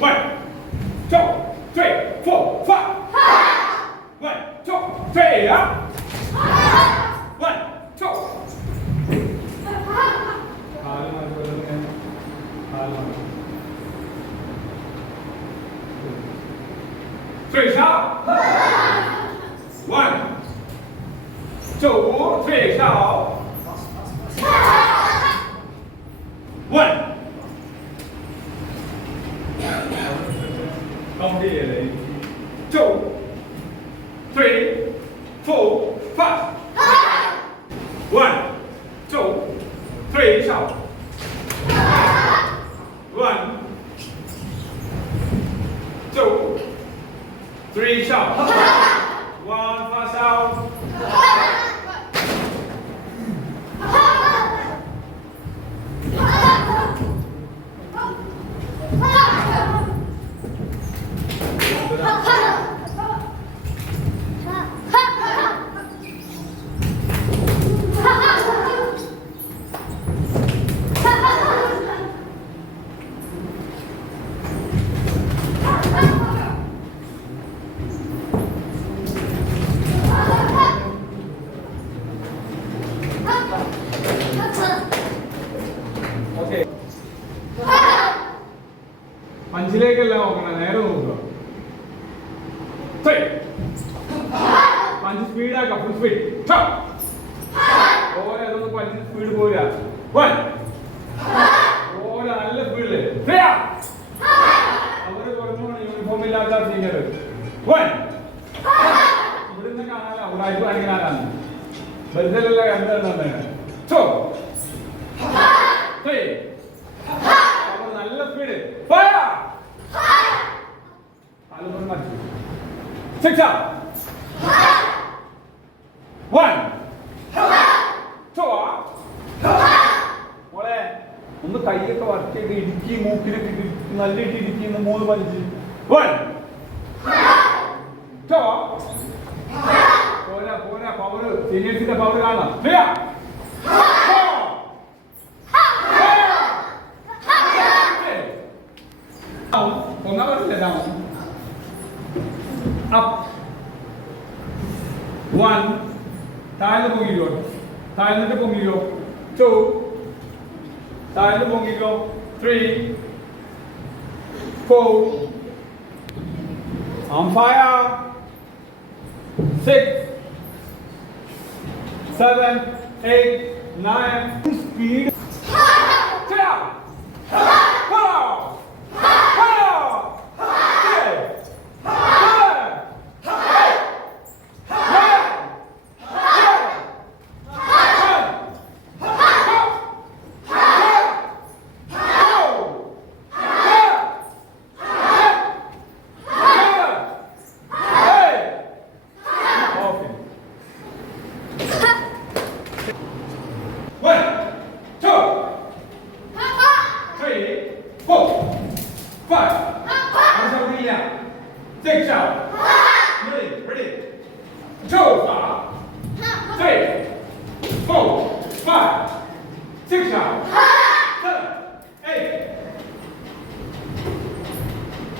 One, two, three, four, five. One, two, three, up. One, two. Three, stop. One, two, three, stop. One. Không đi để 2, 3, 4, 5. 1, 2, 3, stop. 1, 2, 3, stop. 1, fast out. Okay. പഞ്ചിലേക്കല്ല നോക്കണം, നേരെ നോക്കുക. Punch സ്പീഡാക്കാം, full speed. ഓരോ അതൊന്ന് punch speed പോരാ. ഓരോ നല്ല സ്പീഡില്. അവര് കുറഞ്ഞു യൂണിഫോം ഇല്ലാത്ത സീനിയർ. ഇവിടുന്ന് കാണാനോ ഉടായ്പ കാണിക്കാനാണ്. ബസ്സിലല്ല എന്താണ് 2, 3. നല്ല സ്പീഡ്. 6 up. 1, 2 up. മോളെ ഒന്ന് കൈയൊക്കെ വർക്ക് ചെയ്ത് ഇടുക്കി മൂക്കിലൊക്കെ നല്ല ഇടുക്കി 3 പഞ്ച്. 1, 2 പോരാ പോരാ, പവർ സീനിയേഴ്സിന്റെ പവർ കാണാം. ഒന്നാം വർഷത്തില്ല. Up. 1, താഴ്ന്ന് പൊങ്ങിക്കോ, താഴ്ന്നിട്ട് പൊങ്ങിക്കോ. 2, താഴ്ന്ന് പൊങ്ങിക്കോ. 3, 4. On fire. 6, 7, 8, 9. Speed.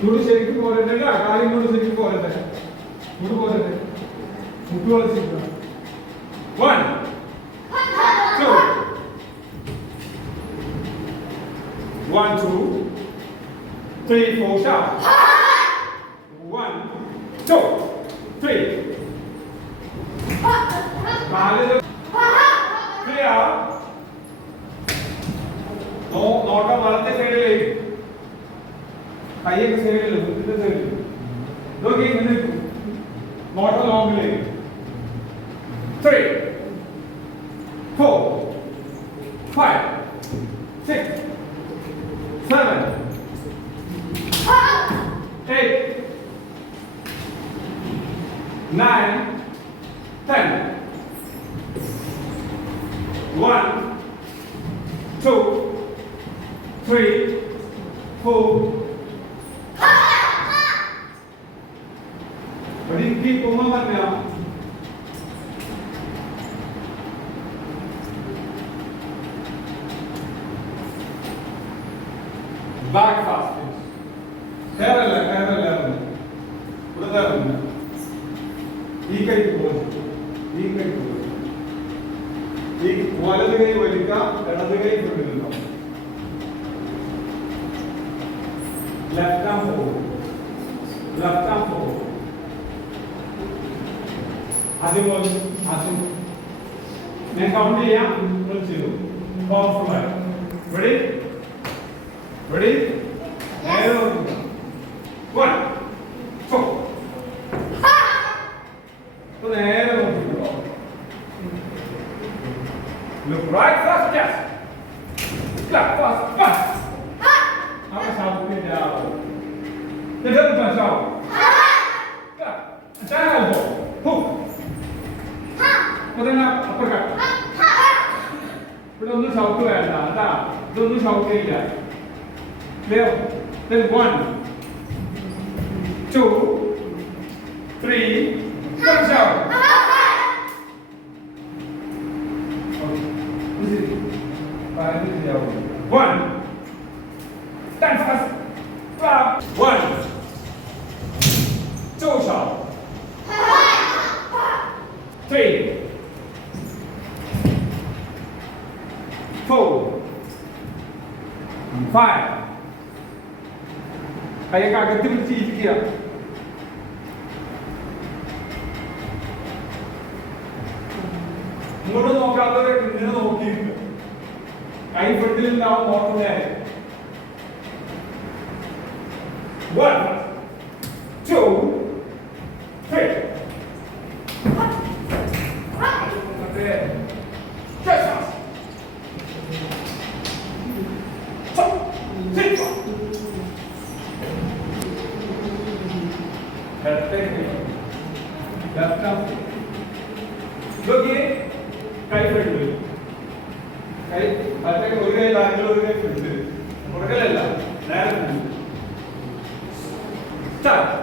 ഇവിടെ ശരിക്കും പോരട്ടെ, കാര്യം കൊണ്ട് ശരിക്കും പോരട്ടെ, ഇവിടെ പോരട്ടെ, മുട്ടുപോലെ ശരിക്കും. 1, 2. 1, 2, 3, 4, sharp. 1, 2, 3. Clear. നോട്ടം വലത്തെ സൈഡിലേക്ക്, കയ്യൊക്കെ സൈഡിൽ, ബുദ്ധിന്റെ സൈഡിൽ നോക്കി നിൽക്കും. നോട്ടം ലോങ്ങിലേക്ക്. 3, 4, 5, 6, 7, 8, 9, 10. 1, 2, 3, 4. Keep going on now. Back fast. കയറല്ല ഇവിടെ കയറില്ല. ഈ കൈ പോകും, ഈ കൈ പോകും. ഈ വലത് കൈ വലിക്കാം, ഇടത് കൈ പിടിക്കണം. ലെഫ്റ്റ് ആം പോകും, ലെഫ്റ്റ് ആം പോകും. ആദ്യം ഞാൻ കൗണ്ട് ചെയ്യാം, ചെയ്തു. പവർഫുൾ ആയി. Ready ready. നേരെ നോക്കുക. 1 2. നേരെ നോക്കിക്കോ. Look right first, yes. Clap first, first. Apa sabuknya jauh? Tidak bukan jauh. Clap. Jangan elbow. Hook. Kemudian uppercut. ഇവിടെ ഒന്നും ഷൗട്ട് വേണ്ട. അതാ ഇതൊന്നും ഷൗട്ട് ചെയ്യില്ല. Clear? Then 1 2 3 don't shout. One. Dance fast. Clap. 1 2 shout. 3 4 5. കൈയൊക്കെ അകത്ത് പിടിച്ചിരിക്കുക. ഇങ്ങോട്ട് നോക്കാത്തവരെ ഇങ്ങനെ നോക്കിയിരിക്കുക. കൈ ഫ്രണ്ടിലുണ്ടാവും, നോക്കുന്നേ. 1 2 3. കൈ ഫ്രണ്ട്, കൈ മറ്റേ ഒരു കൈ ബാക്കിൽ, ഒരു കൈ ഫ്രണ്ട്. പുറകിലല്ല, നേരെ ഫ്രണ്ട്. സ്റ്റാർട്ട്.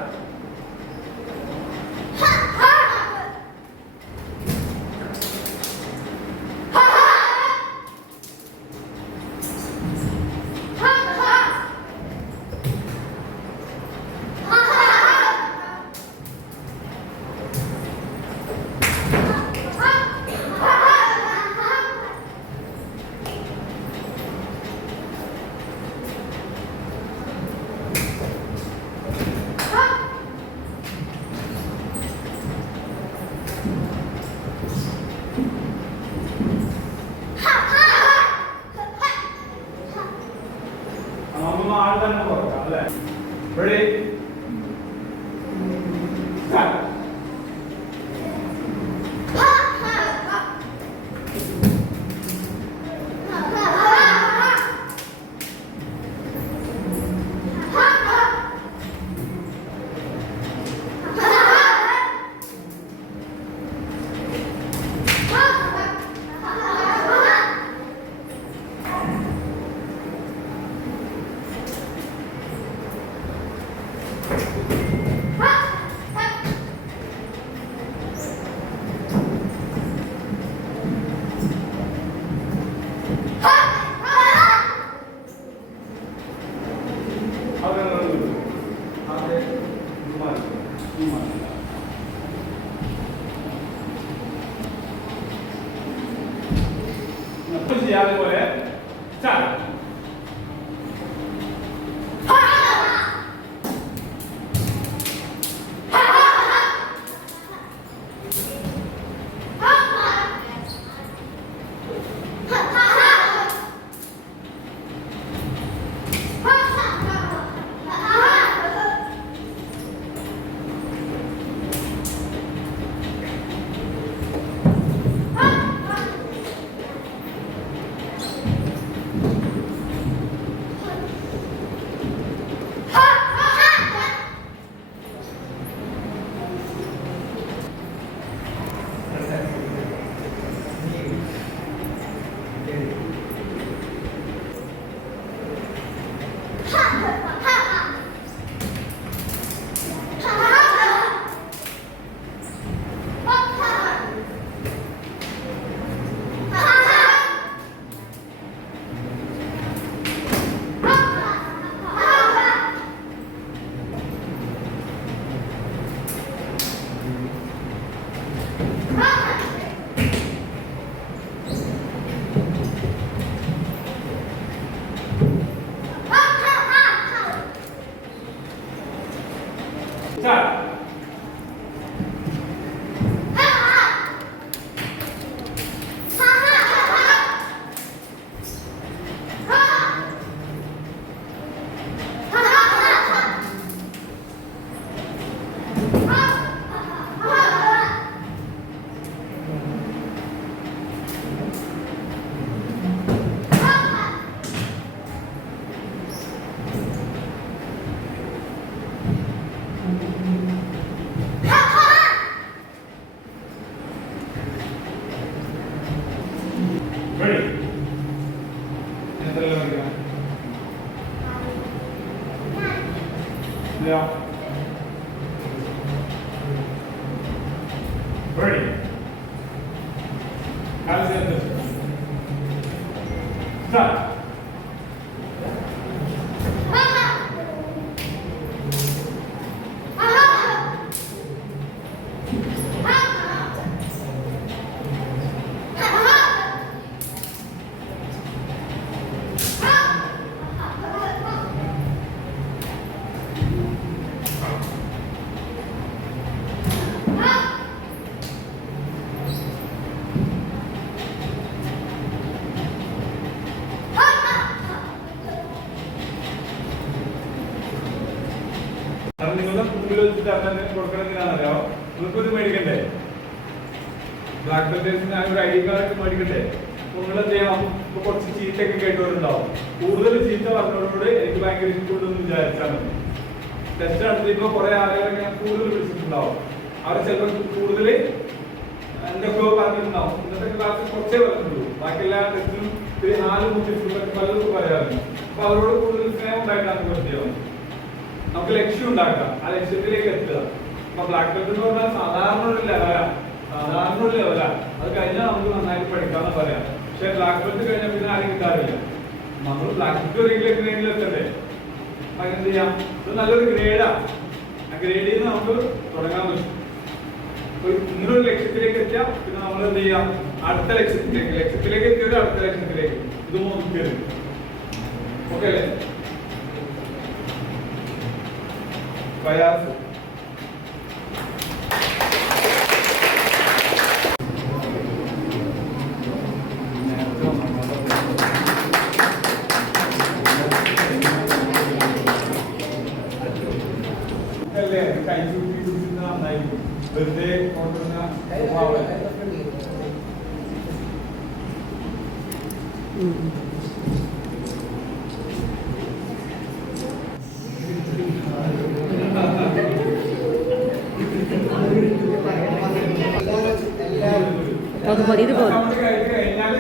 Ready? Start. അതേപോലെ സ്റ്റാർട്ട്. എത്രയെല്ലാം പഠിക്കണം? ഇല്ല. Ready. How's it? Start. നിങ്ങളുടെ മുമ്പിൽ വെച്ചിട്ട് അങ്ങനെ കൊടുക്കണമെന്നാണല്ലോ. നിങ്ങൾക്ക് ഇത് മേടിക്കണ്ടേ? ബ്ലാക്ക് ബെൽറ്റേഴ്സിന് ഒരു ID കാർഡ് മേടിക്കണ്ടേ? നിങ്ങൾ എന്ത് ചെയ്യണം? ഇപ്പൊ കുറച്ച് ചീത്തയൊക്കെ കേട്ടവരുണ്ടാവും. കൂടുതൽ ചീത്ത പറഞ്ഞവരോട് എനിക്ക് ഭയങ്കര ഇഷ്ടപ്പെട്ടെന്ന് വിചാരിച്ചാൽ മതി. ടെസ്റ്റ് നടത്തിയപ്പോ കുറെ ആളുകളൊക്കെ ഞാൻ കൂടുതൽ വിളിച്ചിട്ടുണ്ടാവും. അവർ ചിലപ്പോൾ കൂടുതൽ എന്തൊക്കെയോ പറഞ്ഞിട്ടുണ്ടാവും. ഇന്നത്തെ ക്ലാസ്സിൽ കുറച്ചേ പറഞ്ഞിട്ടുള്ളൂ. ബാക്കി എല്ലാ ടെസ്റ്റിലും 4 പലതും പറയാറുണ്ട്. അപ്പൊ അവരോട് കൂടുതൽ സ്നേഹം ഉണ്ടായിട്ടാണ് പറ്റിയത്. നമുക്ക് ലക്ഷ്യം ഉണ്ടാക്കാം, ആ ലക്ഷ്യത്തിലേക്ക് എത്തുക. അപ്പൊ ബ്ലാക്ക് ബെൽറ്റ് എന്ന് പറഞ്ഞാൽ സാധാരണ ഒരു ലെവലാണ്. അത് കഴിഞ്ഞാൽ നമുക്ക് നന്നായിട്ട് പഠിക്കാന്ന് പറയാം. പക്ഷെ ബ്ലാക്ക് ബെൽറ്റ് കഴിഞ്ഞാൽ പിന്നെ ആരും കിട്ടാറില്ല. നമ്മൾ ബ്ലാക്ക് ബെൽറ്റ് ഒരിക്കലും ഗ്രേഡിൽ എത്തണ്ടേ? അപ്പൊ എന്ത് ചെയ്യാം? ഇത് നല്ലൊരു ഗ്രേഡാണ്. ആ ഗ്രേഡിൽ നിന്ന് നമുക്ക് തുടങ്ങാൻ പറ്റും. ഇങ്ങനൊരു ലക്ഷ്യത്തിലേക്ക് എത്തിയാൽ പിന്നെ നമ്മൾ എന്ത് ചെയ്യാം? അടുത്ത ലക്ഷ്യത്തിലേക്ക് എത്തിയൊരു അടുത്ത ലക്ഷ്യത്തിലേക്ക് ഇത് നോക്കിയത്. ഓക്കെ അല്ലേ? പ്രയാസം കൈ ചൂട്ടി കുടിക്കുന്ന നന്നായിരിക്കും. വെറുതെ കൊണ്ടുവന്ന ഇത് പോയി കഴിഞ്ഞാൽ